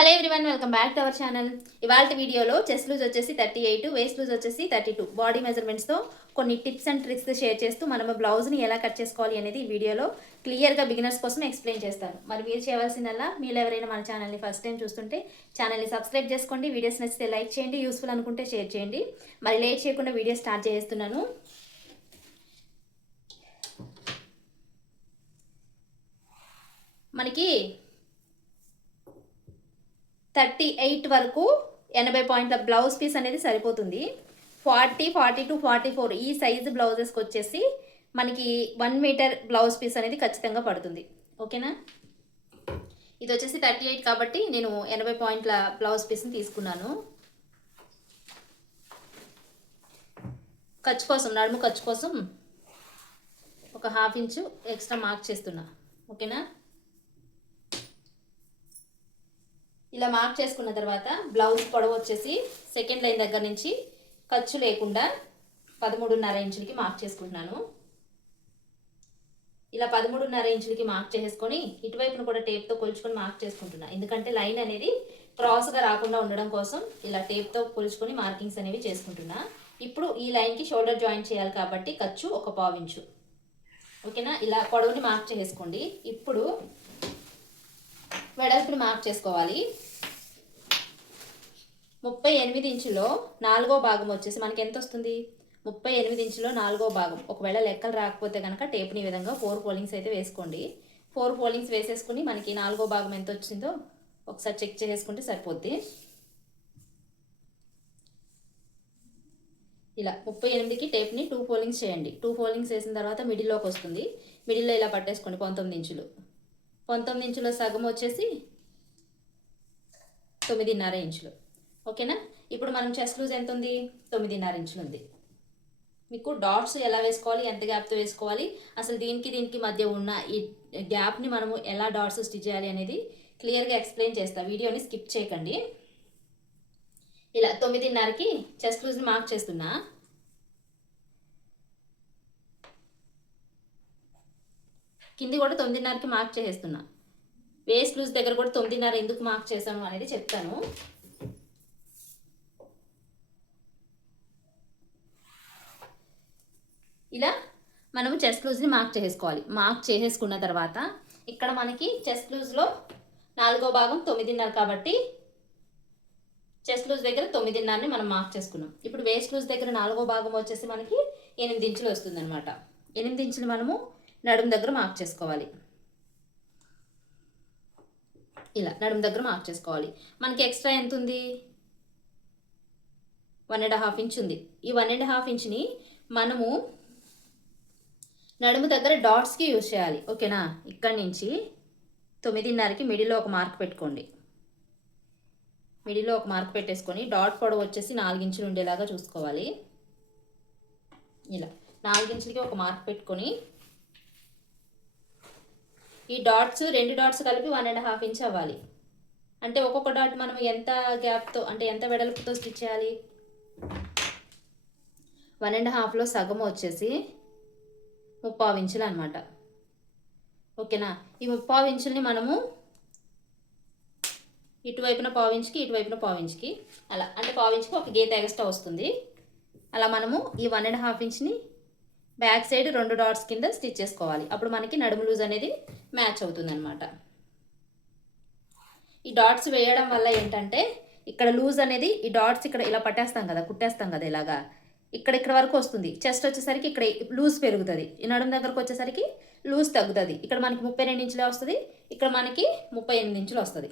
Hello everyone welcome back to our channel. ఇవాళ వీడియోలో chest loose వచ్చేసి థర్టీ ఎయిట్ వేస్ట్ లూజ్ వచ్చేసి thirty two. Body మెజర్మెంట్స్తో కొన్ని టిప్స్ అండ్ ట్రిక్స్ షేర్ చేస్తూ మనం బ్లౌజ్ని ఎలా కట్ చేసుకోవాలి అనేది ఈ వీడియోలో క్లియర్గా బిగినర్స్ కోసం ఎక్స్ప్లెయిన్ చేస్తాను. మరి మీరు చేయవలసిందల్లా మీరు ఎవరైనా మన ఛానల్ని ఫస్ట్ టైం చూస్తుంటే ఛానల్ని సబ్స్క్రైబ్ చేసుకోండి. వీడియోస్ నచ్చితే లైక్ చేయండి యూస్ఫుల్ అనుకుంటే షేర్ చేయండి. మరి లేట్ చేయకుండా వీడియో స్టార్ట్ చేస్తున్నాను. మనకి థర్టీ ఎయిట్ వరకు ఎనభై పాయింట్ల బ్లౌజ్ పీస్ అనేది సరిపోతుంది. Forty forty two forty four ఈ సైజు బ్లౌజెస్కి వచ్చేసి మనకి వన్ మీటర్ బ్లౌజ్ పీస్ అనేది ఖచ్చితంగా పడుతుంది. ఓకేనా? ఇది వచ్చేసి థర్టీ ఎయిట్ కాబట్టి నేను ఎనభై పాయింట్ల బ్లౌజ్ పీస్ని తీసుకున్నాను. ఖర్చు కోసం నడుము ఖర్చు కోసం ఒక హాఫ్ ఇంచు ఎక్స్ట్రా మార్క్ చేస్తున్నా. ఓకేనా? ఇలా మార్క్ చేసుకున్న తర్వాత బ్లౌజ్ పొడవు వచ్చేసి సెకండ్ లైన్ దగ్గర నుంచి ఖర్చు లేకుండా పదమూడున్నర ఇంచులకి మార్క్ చేసుకుంటున్నాను. ఇలా పదమూడున్నర ఇంచులకి మార్క్ చేసుకొని ఇటువైపును కూడా టేప్తో కొలుచుకొని మార్క్ చేసుకుంటున్నా. ఎందుకంటే లైన్ అనేది క్రాస్గా రాకుండా ఉండడం కోసం ఇలా టేప్తో కొలుచుకొని మార్కింగ్స్ అనేవి చేసుకుంటున్నా. ఇప్పుడు ఈ లైన్కి షోల్డర్ జాయిన్ చేయాలి కాబట్టి ఖర్చు ఒక పావించు ఓకేనా ఇలా పొడవుని మార్క్ చేసుకోండి. ఇప్పుడు వెడల్పుని మార్క్ చేసుకోవాలి. ముప్పై ఎనిమిది ఇంచులో నాలుగో భాగం వచ్చేసి మనకి ఎంత వస్తుంది? ముప్పై ఎనిమిది ఇంచులో నాలుగో భాగం. ఒకవేళ లెక్కలు రాకపోతే కనుక టేప్ని విధంగా ఫోర్ పోలింగ్స్ అయితే వేసుకోండి. ఫోర్ పోలింగ్స్ వేసేసుకుని మనకి నాలుగో భాగం ఎంత వచ్చిందో ఒకసారి చెక్ చేసేసుకుంటే సరిపోద్ది. ఇలా ముప్పై ఎనిమిదికి టేప్ని టూ ఫోలింగ్స్ చేయండి. టూ ఫోలింగ్స్ వేసిన తర్వాత మిడిల్లోకి వస్తుంది. మిడిల్లో ఇలా పట్టేసుకోండి పంతొమ్మిది ఇంచులు. పంతొమ్మిది ఇంచులో సగం వచ్చేసి తొమ్మిదిన్నర ఇంచులు. ఓకేనా? ఇప్పుడు మనం చెస్ట్ లూజ్ ఎంత ఉంది తొమ్మిదిన్నర ఇంచులు ఉంది మీకు డాట్స్ ఎలా వేసుకోవాలి? ఎంత గ్యాప్తో వేసుకోవాలి? అసలు దీనికి దీనికి మధ్య ఉన్న ఈ గ్యాప్ని మనము ఎలా డాట్స్ స్టిచ్ చేయాలి అనేది క్లియర్గా ఎక్స్ప్లెయిన్ చేస్తా. వీడియోని స్కిప్ చేయకండి. ఇలా తొమ్మిదిన్నరకి చెస్ట్ లూజ్ని మార్క్ చేస్తున్నా. కింది కూడా తొమ్మిదిన్నరకి మార్క్ చేసేస్తున్నా. వేస్ట్ లూజ్ దగ్గర కూడా తొమ్మిదిన్నర ఎందుకు మార్క్ చేశాను అనేది చెప్తాను. ఇలా మనము చెస్ట్ లూజ్ని మార్క్ చేసుకోవాలి. మార్క్ చేసేసుకున్న తర్వాత ఇక్కడ మనకి చెస్ట్ లూజ్లో నాలుగో భాగం తొమ్మిదిన్నర కాబట్టి చెస్ట్ లూజ్ దగ్గర తొమ్మిదిన్నరని మనం మార్క్ చేసుకున్నాం. ఇప్పుడు వేస్ట్ లూజ్ దగ్గర నాలుగో భాగం వచ్చేసి మనకి ఎనిమిది ఇంచులు వస్తుంది అనమాట ఎనిమిది ఇంచులు మనము నడుము దగ్గర మార్క్ చేసుకోవాలి. ఇలా నడుము దగ్గర మార్క్ చేసుకోవాలి. మనకి ఎక్స్ట్రా ఎంత ఉంది? వన్ అండ్ హాఫ్ ఇంచ్ ఉంది. ఈ వన్ అండ్ హాఫ్ ఇంచ్ని మనము నడుము దగ్గర డాట్స్కి యూజ్ చేయాలి. ఓకేనా ఇక్కడి నుంచి తొమ్మిదిన్నరకి మిడిల్లో ఒక మార్క్ పెట్టుకోండి. మిడిల్లో ఒక మార్క్ పెట్టేసుకొని డాట్ పొడవు వచ్చేసి నాలుగించులు ఉండేలాగా చూసుకోవాలి. ఇలా. నాలుగించులకి ఒక మార్క్ పెట్టుకొని ఈ డాట్స్ రెండు డాట్స్ కలిపి వన్ అండ్ హాఫ్ ఇంచ్ అవ్వాలి. అంటే ఒక్కొక్క డాట్ మనం ఎంత గ్యాప్తో అంటే ఎంత వెడల్పుతో స్టిచ్ చేయాలి? వన్ అండ్ హాఫ్లో సగం వచ్చేసి ముప్పావు ఇంచులు అనమాట ఓకేనా? ఈ ముప్పావు ఇంచుల్ని మనము ఇటువైపున పావించుకి ఇటువైపున పావించుకి అలా అంటే పావించుకి ఒక గీత ఎక్స్ట్రా వస్తుంది. అలా మనము ఈ వన్ అండ్ హాఫ్ ఇంచ్ని బ్యాక్ సైడ్ రెండు డాట్స్ కింద స్టిచ్ చేసుకోవాలి. అప్పుడు మనకి నడుము లూజ్ అనేది మ్యాచ్ అవుతుంది అనమాట ఈ డాట్స్ వేయడం వల్ల ఏంటంటే ఇక్కడ లూజ్ అనేది ఈ డాట్స్ ఇక్కడ ఇలా పట్టేస్తాం కదా కుట్టేస్తాం కదా ఇలాగా. ఇక్కడ ఇక్కడ వరకు వస్తుంది. చెస్ట్ వచ్చేసరికి ఇక్కడ లూజ్ పెరుగుతుంది. ఈ నడుము దగ్గరకు వచ్చేసరికి లూజ్ తగ్గుతుంది. ఇక్కడ మనకి ముప్పై రెండు ఇంచులే వస్తుంది. ఇక్కడ మనకి ముప్పై ఎనిమిది ఇంచులు వస్తుంది.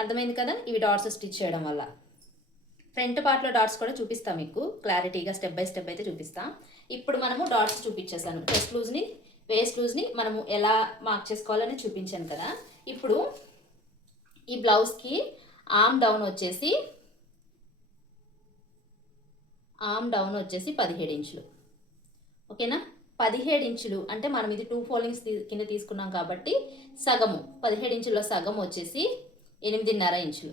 అర్థమైంది కదా? ఇవి డాట్స్ స్టిచ్ చేయడం వల్ల. ఫ్రంట్ పార్ట్లో డాట్స్ కూడా చూపిస్తాం మీకు. క్లారిటీగా స్టెప్ బై స్టెప్ అయితే చూపిస్తాం. ఇప్పుడు మనము డాట్స్ చూపించేసాను చెస్ట్ లూజ్ని వేస్ట్ లూజ్ని మనము ఎలా మార్క్ చేసుకోవాలని చూపించాను కదా. ఇప్పుడు ఈ బ్లౌజ్కి ఆమ్ డౌన్ వచ్చేసి ఆమ్ డౌన్ వచ్చేసి పదిహేడు ఇంచులు. ఓకేనా? పదిహేడు ఇంచులు అంటే మనం ఇది టూ ఫోల్డింగ్స్ కింద తీసుకున్నాం కాబట్టి సగము పదిహేడు ఇంచుల్లో సగం వచ్చేసి ఎనిమిదిన్నర ఇంచులు.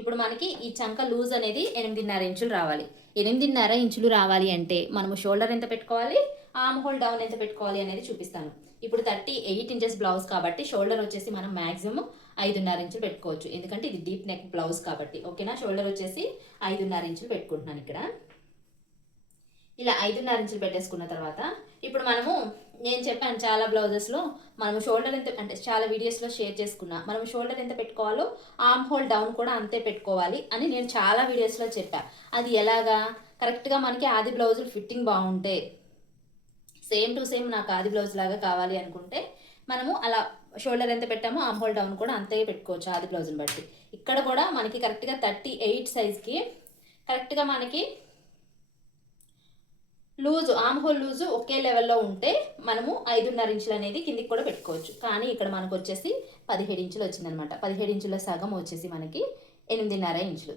ఇప్పుడు మనకి ఈ చంక లూజ్ అనేది ఎనిమిదిన్నర ఇంచులు రావాలి. ఎనిమిదిన్నర ఇంచులు రావాలి అంటే మనము షోల్డర్ ఎంత పెట్టుకోవాలి? ఆర్మ్ హోల్ డౌన్ ఎంత పెట్టుకోవాలి అనేది చూపిస్తాను. ఇప్పుడు థర్టీ ఎయిట్ ఇంచెస్ బ్లౌజ్ కాబట్టి షోల్డర్ వచ్చేసి మనం మ్యాక్సిమం ఐదున్నర ఇంచులు పెట్టుకోవచ్చు. ఎందుకంటే ఇది డీప్ నెక్ బ్లౌజ్ కాబట్టి. ఓకేనా? షోల్డర్ వచ్చేసి ఐదున్నర ఇంచులు పెట్టుకుంటున్నాను ఇక్కడ. ఇలా ఐదున్నర ఇంచులు పెట్టేసుకున్న తర్వాత ఇప్పుడు మనము నేను చెప్పాను చాలా బ్లౌజెస్లో మనం షోల్డర్ ఎంత అంటే చాలా వీడియోస్లో షేర్ చేసుకున్నా మనం షోల్డర్ ఎంత పెట్టుకోవాలో ఆర్మ్ హోల్ డౌన్ కూడా అంతే పెట్టుకోవాలి అని నేను చాలా వీడియోస్లో చెప్పా. అది ఎలాగా? కరెక్ట్గా మనకి ఆది బ్లౌజులు ఫిట్టింగ్ బాగుంటే సేమ్ టు సేమ్ నాకు ఆది బ్లౌజ్ లాగా కావాలి అనుకుంటే మనము అలా షోల్డర్ ఎంత పెట్టామో ఆమ్ హోల్ డౌన్ కూడా అంతే పెట్టుకోవచ్చు ఆది బ్లౌజ్ని బట్టి. ఇక్కడ కూడా మనకి కరెక్ట్గా థర్టీ ఎయిట్ సైజ్కి కరెక్ట్గా మనకి లూజు ఆమ్ హోల్ లూజు ఒకే లెవెల్లో ఉంటే మనము ఐదున్నర ఇంచులు అనేది కిందికి కూడా పెట్టుకోవచ్చు. కానీ ఇక్కడ మనకు వచ్చేసి పదిహేడు ఇంచులు వచ్చిందనమాట పదిహేడు ఇంచుల సగం వచ్చేసి మనకి ఎనిమిదిన్నర ఇంచులు.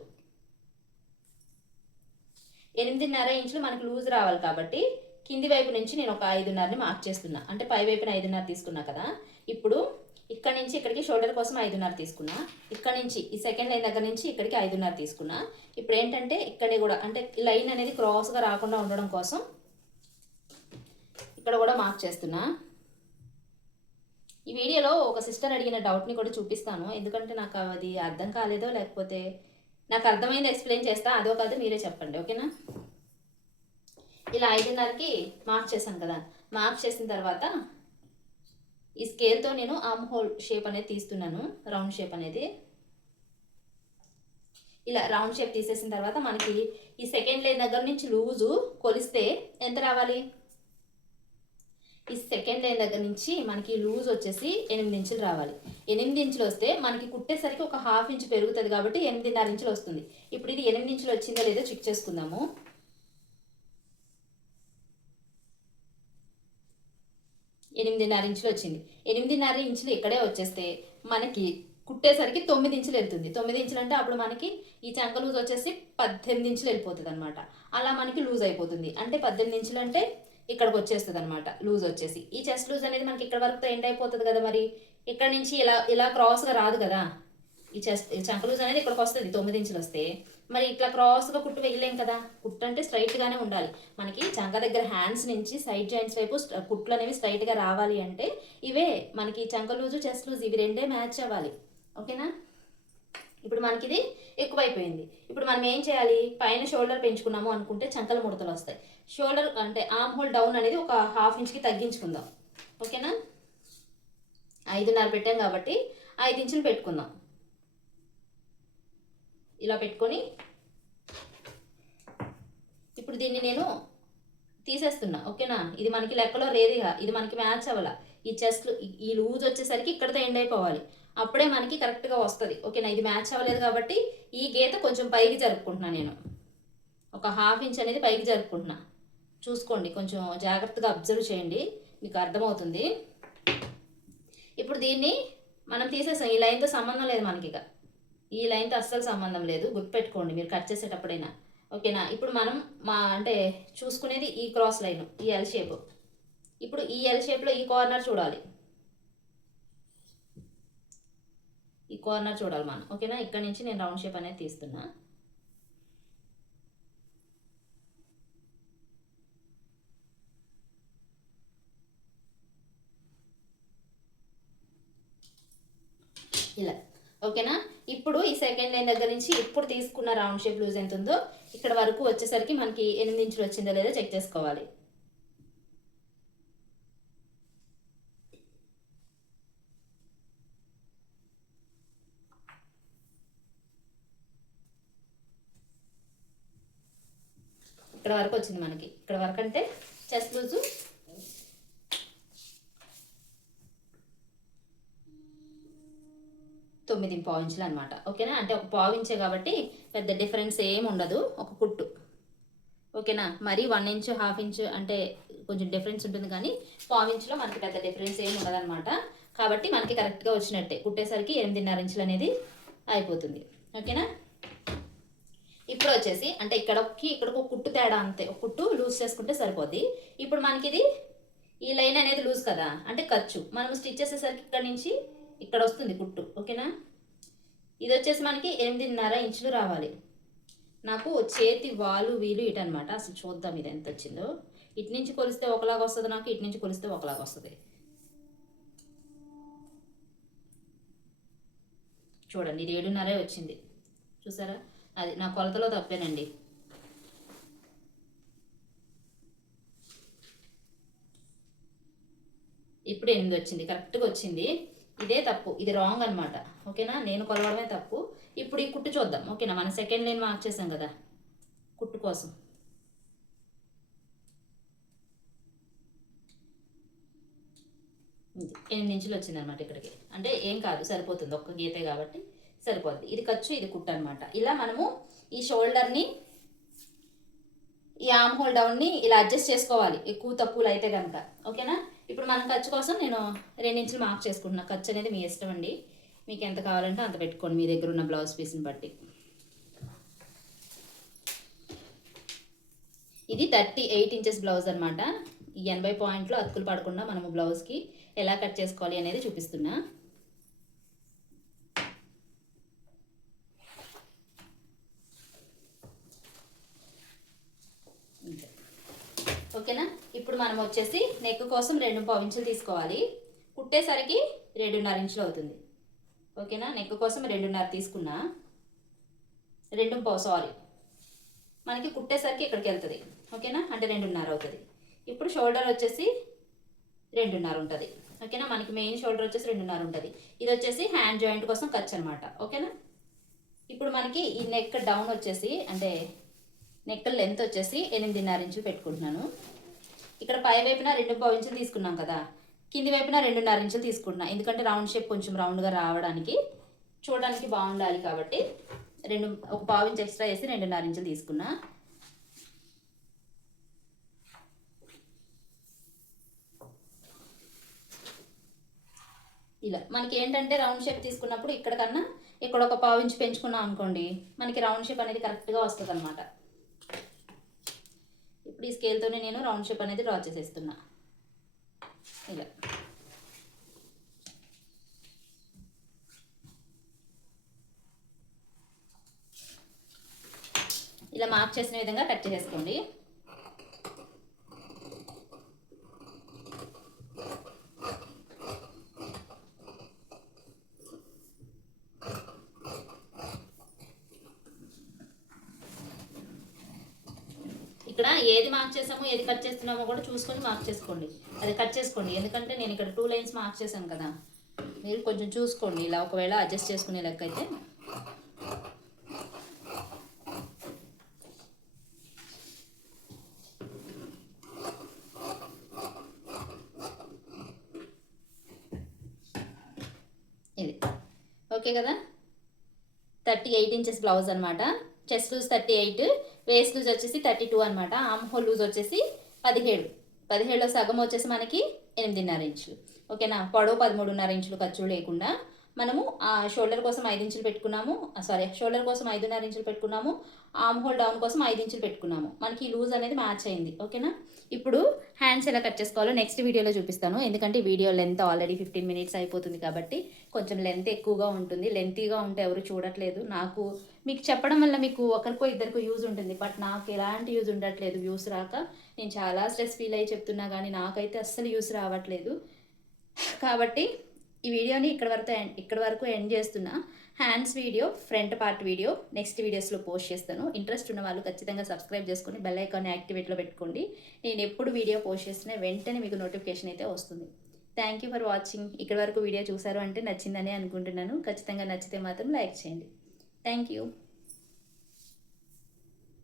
ఎనిమిదిన్నర ఇంచులు మనకి లూజ్ రావాలి కాబట్టి కింది వైపు నుంచి నేను ఒక ఐదున్నరని మార్క్ చేస్తున్నా. అంటే పై వైపున ఐదున్నర తీసుకున్నా కదా ఇప్పుడు ఇక్కడ నుంచి ఇక్కడికి షోల్డర్ కోసం ఐదున్నర తీసుకున్నా. ఇక్కడ నుంచి ఈ సెకండ్ లైన్ దగ్గర నుంచి ఇక్కడికి ఐదున్నర తీసుకున్నా. ఇప్పుడు ఏంటంటే ఇక్కడే కూడా అంటే లైన్ అనేది క్రాస్గా రాకుండా ఉండడం కోసం ఇక్కడ కూడా మార్క్ చేస్తున్నా. ఈ వీడియోలో ఒక సిస్టర్ అడిగిన డౌట్ని కూడా చూపిస్తాను. ఎందుకంటే నాకు అది అర్థం కాలేదో లేకపోతే నాకు అర్థమైంది ఎక్స్ప్లెయిన్ చేస్తా. అదో కాదు మీరే చెప్పండి ఓకేనా? ఇలా ఐదున్నరకి మార్క్ చేశాను కదా. మార్క్ చేసిన తర్వాత ఈ స్కేల్తో నేను ఆమ్ హోల్ షేప్ అనేది తీస్తున్నాను రౌండ్ షేప్ అనేది. ఇలా రౌండ్ షేప్ తీసేసిన తర్వాత మనకి ఈ సెకండ్ లైన్ దగ్గర నుంచి లూజు కొలిస్తే ఎంత రావాలి? ఈ సెకండ్ లైన్ దగ్గర నుంచి మనకి లూజ్ వచ్చేసి ఎనిమిది ఇంచులు రావాలి. ఎనిమిది ఇంచులు వస్తే మనకి కుట్టేసరికి ఒక హాఫ్ ఇంచ్ పెరుగుతుంది కాబట్టి ఎనిమిదిన్నర ఇంచులు వస్తుంది. ఇప్పుడు ఇది ఎనిమిది ఇంచులు వచ్చిందో లేదో చెక్ చేసుకుందాము. ఎనిమిదిన్నర ఇంచులు వచ్చింది. ఎనిమిదిన్నర ఇంచులు ఇక్కడే వచ్చేస్తే మనకి కుట్టేసరికి తొమ్మిది ఇంచులు వెళ్తుంది. తొమ్మిది ఇంచులు అంటే అప్పుడు మనకి ఈ చంక లూజ్ వచ్చేసి పద్దెనిమిది ఇంచులు వెళ్ళిపోతుంది అనమాట అలా మనకి లూజ్ అయిపోతుంది. అంటే పద్దెనిమిది ఇంచులు అంటే ఇక్కడికి వచ్చేస్తుంది అనమాట లూజ్ వచ్చేసి. ఈ చెస్ట్ లూజ్ అనేది మనకి ఇక్కడ వరకు ఎండ్ అయిపోతుంది కదా మరి? ఇక్కడ నుంచి ఇలా ఇలా క్రాస్గా రాదు కదా? ఈ చెస్ట్ ఈ చంక లూజ్ అనేది ఇక్కడికి వస్తుంది. తొమ్మిది ఇంచులు వస్తే మరి ఇట్లా క్రాస్గా కుట్టు వేయలేం కదా. కుట్టు అంటే స్ట్రైట్గానే ఉండాలి. మనకి చంక దగ్గర హ్యాండ్స్ నుంచి సైడ్ జాయింట్స్ వైపు కుట్లు అనేవి స్ట్రైట్గా రావాలి అంటే ఇవే మనకి చంక లూజు చెస్ట్ లూజ్ ఇవి రెండే మ్యాచ్ అవ్వాలి. ఓకేనా? ఇప్పుడు మనకి ఇది ఎక్కువైపోయింది. ఇప్పుడు మనం ఏం చేయాలి? పైన షోల్డర్ పెంచుకున్నాము అనుకుంటే చంకల ముడతలు వస్తాయి. షోల్డర్ అంటే ఆమ్ హోల్ డౌన్ అనేది ఒక హాఫ్ ఇంచ్కి తగ్గించుకుందాం. ఓకేనా? ఐదున్నర పెట్టాం కాబట్టి ఐదు ఇంచులు పెట్టుకుందాం. ఇలా పెట్టుకొని ఇప్పుడు దీన్ని నేను తీసేస్తున్నా ఓకేనా? ఇది మనకి లెక్కలో రేదిగా ఇది మనకి మ్యాచ్ అవ్వాల. ఈ చెస్ట్ ఈ లూజ్ వచ్చేసరికి ఇక్కడతో ఎండ్ అయిపోవాలి. అప్పుడే మనకి కరెక్ట్గా వస్తుంది ఓకేనా? ఇది మ్యాచ్ అవ్వలేదు కాబట్టి ఈ గీత కొంచెం పైకి జరుపుకుంటున్నా నేను. ఒక హాఫ్ ఇంచ్ అనేది పైకి జరుపుకుంటున్నా. చూసుకోండి కొంచెం జాగ్రత్తగా అబ్జర్వ్ చేయండి మీకు అర్థమవుతుంది. ఇప్పుడు దీన్ని మనం తీసేసాం ఈ లైన్తో సంబంధం లేదు మనకి ఇక ఈ లైన్తో అస్సలు సంబంధం లేదు. గుర్తుపెట్టుకోండి మీరు కట్ చేసేటప్పుడైనా. ఓకేనా? ఇప్పుడు మనం మా అంటే చూసుకునేది ఈ క్రాస్ లైన్ ఈ ఎల్ షేప్ ఇప్పుడు ఈ ఎల్ షేప్లో ఈ కార్నర్ చూడాలి. ఈ కార్నర్ చూడాలి మనం. ఓకేనా? ఇక్కడ నుంచి నేను రౌండ్ షేప్ అనేది తీస్తున్నా. ఇలా. ఓకేనా? ఇప్పుడు ఈ సెకండ్ లైన్ దగ్గర నుంచి ఇప్పుడు తీసుకున్న రౌండ్ షేప్ లూజ్ ఎంత ఉందో ఇక్కడ వరకు వచ్చేసరికి మనకి ఎనిమిది ఇంచులు వచ్చిందో లేదో చెక్ చేసుకోవాలి. ఇక్కడ వరకు వచ్చింది మనకి. ఇక్కడ వరకు అంటే చెస్ట్ లూజు తొమ్మిది పావించులు అనమాట ఓకేనా? అంటే ఒక పావించే కాబట్టి పెద్ద డిఫరెన్స్ ఏం ఉండదు ఒక కుట్టు. ఓకేనా? మరి వన్ ఇంచ్ హాఫ్ ఇంచ్ అంటే కొంచెం డిఫరెన్స్ ఉంటుంది కానీ పావించులో మనకి పెద్ద డిఫరెన్స్ ఏం ఉండదన్నమాట కాబట్టి మనకి కరెక్ట్గా వచ్చినట్టే. కుట్టేసరికి ఎనిమిదిన్నర ఇంచులు అనేది అయిపోతుంది. ఓకేనా? ఇప్పుడు వచ్చేసి అంటే ఇక్కడకి ఇక్కడికి ఒక కుట్టు తేడా అంతే. ఒక కుట్టు లూజ్ చేసుకుంటే సరిపోద్ది. ఇప్పుడు మనకి ఇది ఈ లైన్ అనేది లూజ్ కదా? అంటే ఖర్చు. మనం స్టిచ్ చేసేసరికి ఇక్కడ నుంచి ఇక్కడ వస్తుంది కుట్టు ఓకేనా? ఇది వచ్చేసి మనకి ఎనిమిదిన్నర ఇంచులు రావాలి. నాకు చేతి వాలు వీలు ఇటు అనమాట అసలు చూద్దాం ఇది ఎంత వచ్చిందో ఇటు నుంచి కొలిస్తే ఒకలాగా వస్తుంది నాకు ఇటు నుంచి కొలిస్తే ఒకలాగా వస్తుంది. చూడండి ఇది ఏడున్నరే వచ్చింది. చూసారా? అది నా కొలతలో తప్పేనండి. ఇప్పుడు ఎనిమిది వచ్చింది కరెక్ట్గా వచ్చింది. ఇదే తప్పు. ఇది రాంగ్ అనమాట ఓకేనా? నేను కొలవడమే తప్పు. ఇప్పుడు ఈ కుట్టు చూద్దాం. ఓకేనా? మన సెకండ్ లైన్ మార్క్ చేసాం కదా. కుట్టు కోసం. ఎనిమిది ఇంచులు వచ్చింది అనమాట ఇక్కడికి. అంటే ఏం కాదు సరిపోతుంది. ఒక్క గీతే కాబట్టి సరిపోతుంది ఇది ఖర్చు ఇది కుట్టు అనమాట ఇలా మనము ఈ షోల్డర్ని ఈ ఆమ్ హోల్ డౌన్ని ఇలా అడ్జస్ట్ చేసుకోవాలి. ఎక్కువ తక్కువలు అయితే కనుక ఓకేనా ఇప్పుడు మన ఖర్చు కోసం నేను రెండు ఇంచులు మార్క్ చేసుకుంటున్నా. ఖర్చు అనేది మీ ఇష్టం అండి. మీకు ఎంత కావాలంటే అంత పెట్టుకోండి. మీ దగ్గర ఉన్న బ్లౌజ్ పీస్ని బట్టి. ఇది థర్టీ ఎయిట్ ఇంచెస్ బ్లౌజ్ అనమాట ఈ ఎనభై పాయింట్లో అతుకులు పడకుండా మనము బ్లౌజ్కి ఎలా కట్ చేసుకోవాలి అనేది చూపిస్తున్నా ఇంతే. ఓకేనా ఇప్పుడు మనం వచ్చేసి నెక్ కోసం రెండు పావు ఇంచులు తీసుకోవాలి. కుట్టేసరికి రెండున్నర ఇంచులు అవుతుంది. ఓకేనా? నెక్ కోసం రెండున్నర తీసుకున్నా. రెండు పావు సారీ మనకి కుట్టేసరికి ఇక్కడికి వెళ్తుంది. ఓకేనా? అంటే రెండున్నర అవుతుంది. ఇప్పుడు షోల్డర్ వచ్చేసి రెండున్నర ఉంటుంది. ఓకేనా? మనకి మెయిన్ షోల్డర్ వచ్చేసి రెండున్నర ఉంటుంది. ఇది వచ్చేసి హ్యాండ్ జాయింట్ కోసం ఖర్చు అనమాట ఓకేనా? ఇప్పుడు మనకి ఈ నెక్ డౌన్ వచ్చేసి అంటే నెక్ లెంత్ వచ్చేసి ఎనిమిదిన్నర ఇంచులు పెట్టుకుంటున్నాను. ఇక్కడ పై వైపున రెండు పావు ఇంచులు తీసుకున్నాం కదా. కింది వైపున రెండున్నర ఇంచులు తీసుకుంటున్నా. ఎందుకంటే రౌండ్ షేప్ కొంచెం రౌండ్గా రావడానికి చూడడానికి బాగుండాలి కాబట్టి రెండు ఒక పావు ఇంచు ఎక్స్ట్రా వేసి రెండున్నర ఇంచులు తీసుకున్నా. ఇలా మనకి ఏంటంటే రౌండ్ షేప్ తీసుకున్నప్పుడు ఇక్కడ కన్నా ఇక్కడ ఒక పావు ఇంచు పెంచుకున్నాం అనుకోండి మనకి రౌండ్ షేప్ అనేది కరెక్ట్గా వస్తుంది అనమాట ఇప్పుడు ఈ స్కేల్తోనే నేను రౌండ్ షేప్ అనేది డ్రా చేసేస్తున్నా. ఇలా. ఇలా మార్క్ చేసిన విధంగా కట్ చేసేసుకోండి ఇక్కడ ఏది మార్క్ చేసామో ఏది కట్ చేస్తున్నామో కూడా చూసుకొని మార్క్ చేసుకోండి. అది కట్ చేసుకోండి. ఎందుకంటే నేను ఇక్కడ టూ లైన్స్ మార్క్ చేశాను కదా. మీరు కొంచెం చూసుకోండి. ఇలా ఒకవేళ అడ్జస్ట్ చేసుకునే లెక్క అయితే ఇది. ఓకే కదా? థర్టీ ఎయిట్ ఇంచెస్ బ్లౌజ్ అనమాట chest loose thirty eight waist loose వచ్చేసి థర్టీ టూ అనమాట ఆమ్ హోల్ లూజ్ వచ్చేసి పదిహేడు. పదిహేడులో సగం వచ్చేసి మనకి ఎనిమిదిన్నర ఇంచులు ఓకేనా పొడవు పదమూడున్నర ఇంచులు ఖర్చు లేకుండా మనము ఆ షోల్డర్ కోసం ఐదు ఇంచులు పెట్టుకున్నాము సారీ షోల్డర్ కోసం ఐదున్నర ఇంచులు పెట్టుకున్నాము ఆమ్ హోల్ డౌన్ కోసం ఐదు ఇంచులు పెట్టుకున్నాము. మనకి లూజ్ అనేది మ్యాచ్ అయింది ఓకేనా ఇప్పుడు హ్యాండ్స్ ఎలా కట్ చేసుకోవాలో నెక్స్ట్ వీడియోలో చూపిస్తాను. ఎందుకంటే video length already fifteen minutes అయిపోతుంది కాబట్టి కొంచెం లెంత్ ఎక్కువగా ఉంటుంది. లెంతీగా ఉంటే ఎవరు చూడట్లేదు. నాకు మీకు చెప్పడం వల్ల మీకు ఒకరికో ఇద్దరికో యూజ్ ఉంటుంది. బట్ నాకు ఎలాంటి యూజ్ ఉండట్లేదు. వ్యూస్ రాక నేను చాలా స్ట్రెస్ ఫీల్ అయ్యి చెప్తున్నా కానీ నాకైతే అస్సలు యూస్ రావట్లేదు. కాబట్టి ఈ వీడియోని ఇక్కడ వరకు ఎండ్- ఇక్కడ వరకు ఎండ్ చేస్తున్నా. Hands video front part video next వీడియోస్లో పోస్ట్ చేస్తాను. ఇంట్రెస్ట్ ఉన్న వాళ్ళు ఖచ్చితంగా సబ్స్క్రైబ్ చేసుకొని బెల్ ఐకాన్ యాక్టివేట్లో పెట్టుకోండి. నేను ఎప్పుడు వీడియో పోస్ట్ చేస్తున్నా వెంటనే మీకు నోటిఫికేషన్ అయితే వస్తుంది. థ్యాంక్ యూ ఫర్ వాచింగ్ ఇక్కడ వరకు వీడియో చూసారు అంటే నచ్చిందని అనుకుంటున్నాను. ఖచ్చితంగా నచ్చితే మాత్రం లైక్ చేయండి. Thank you